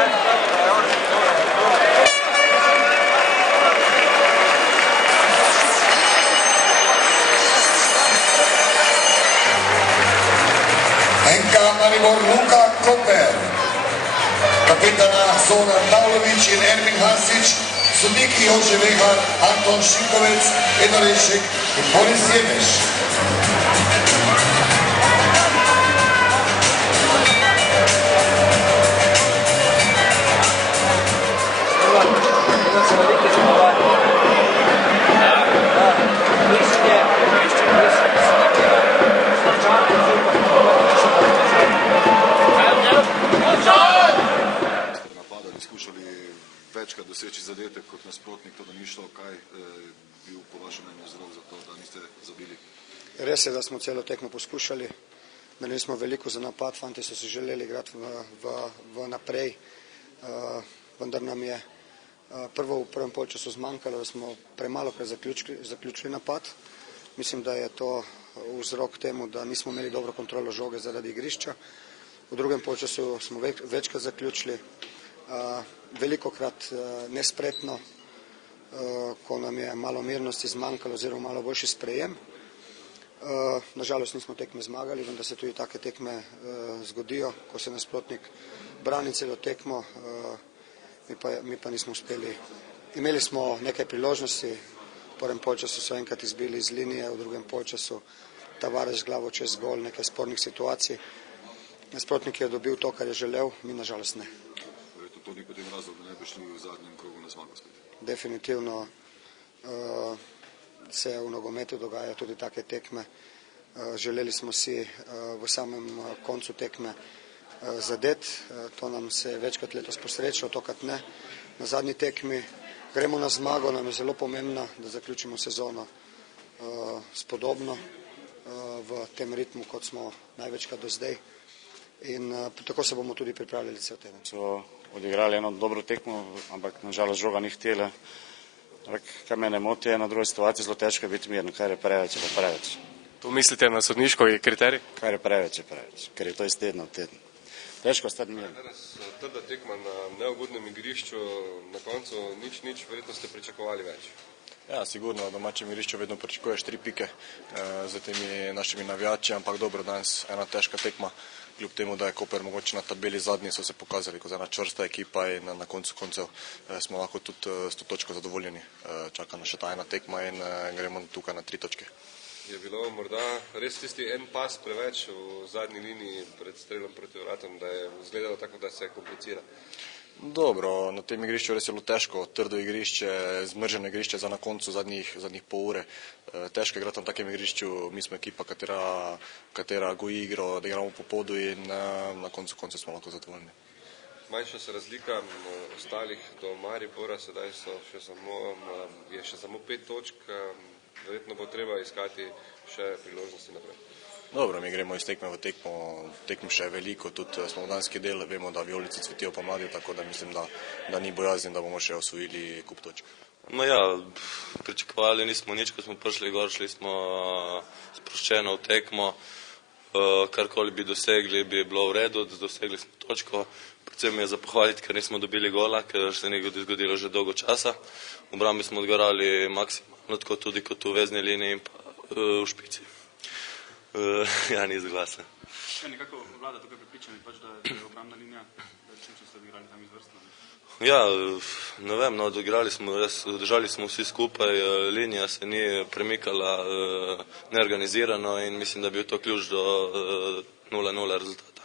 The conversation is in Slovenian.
NK Maribor Luka Koper, kapitana Zoran Pavlović in Ermin Hasić, sodniki Jože Vehar, Anton Šinkovec, Edo Rešek in Boris Jemeš. Večkrat doseči zadetek kot nasprotnik, to da ni šlo, kaj bil po vašem mnenju vzrok za to, da niste zabili? Res je, da smo celo tekmo poskušali, imeli smo veliko za napad, fanti so si želeli igrati v naprej, vendar nam je v prvem polčasu zmanjkalo, da smo premalokrat zaključili napad. Mislim, da je to vzrok temu, da nismo imeli dobro kontrolo žoge zaradi igrišča. V drugem polčasu smo večkrat zaključili, velikokrat nespretno, ko nam je malo mirnosti zmanjkalo oziroma malo boljši sprejem. Nažalost nismo tekme zmagali, vendar se tudi take tekme zgodijo, ko se nasprotnik brani celo tekmo, mi pa nismo uspeli. Imeli smo nekaj priložnosti, v prvem polčasu so enkrat izbili iz linije, v drugem polčasu Tavares glavo čez gol, nekaj spornih situacij. Nasprotnik je dobil to, kar je želel, mi nažalost ne. To ni potem razlog, da ne bi šli v zadnjem krogu na zmago spet? Definitivno se v nogometu dogajajo tudi take tekme. Želeli smo si v samem koncu tekme zadeti, to nam se večkrat letos posrečilo, tokrat ne. Na zadnji tekmi gremo na zmago, nam je zelo pomembno, da zaključimo sezono spodobno v tem ritmu, kot smo največkrat do zdaj. In tako se bomo tudi pripravljali cel teden. So odigrali eno dobro tekmo, ampak nažalost žoga ni htela. Kar mene moti, je na drugi situaciji zelo težko biti mirno, kar je preveč, je pa preveč. To mislite na sodniško kriterij? Kar je preveč, ker je to iz tedna v teden. Težko ostati mirno. Danes trda tekma na neugodnem igrišču, na koncu nič, verjetno ste pričakovali več. Ja, sigurno, na domačem igrišču vedno pričakuješ 3 pike z temi našimi navijači, ampak dobro, danes ena težka tekma, kljub temu, da je Koper mogoče na tabeli zadnji, so se pokazali kot ena čvrsta ekipa in na koncu koncev smo lahko tudi s to točko zadovoljeni. Čaka nas še ta ena tekma in gremo tukaj na 3 točke. Je bilo morda res tisti en pas preveč v zadnji liniji pred strelom proti vratom, da je izgledalo tako, da se komplicira? Dobro, na tem igrišču res je bilo težko, trdo igrišče, zmrženo igrišče za na koncu zadnjih pol ure. Težko je igrati na takem igrišču, mi smo ekipa, katera goji igro, da igramo po podu in na koncu smo lahko zadovoljni. Manjša se razlika ostalih do Maribora, sedaj je še samo 5 točk, verjetno bo treba iskati še priložnosti naprej. Dobro, mi gremo iz tekme v tekmo, tekmo še veliko, tudi smo v danski del, vemo, da vijolice cvetijo pomladi, tako da mislim, da ni bojazni, da bomo še osvojili kup točk. No ja, pričakovali nismo nič, ko smo prišli gor, šli smo sproščeno v tekmo, karkoli bi dosegli, bi bilo v redu, dosegli smo točko, predvsem je za pohvaliti, ker nismo dobili gola, ker se ni zgodilo že dolgo časa. V obrambi smo odgarali maksimalno, tako tudi kot v vezni liniji in pa v špici. Ja, ni izglasno. Nekako vlada tukaj pripričani, da je obrambna linija, da čim ste odigrali tam izvrstno? Ja, ne vem, no, držali smo vsi skupaj, linija se ni premikala neorganizirano in mislim, da bi bil to ključ do 0-0 rezultata.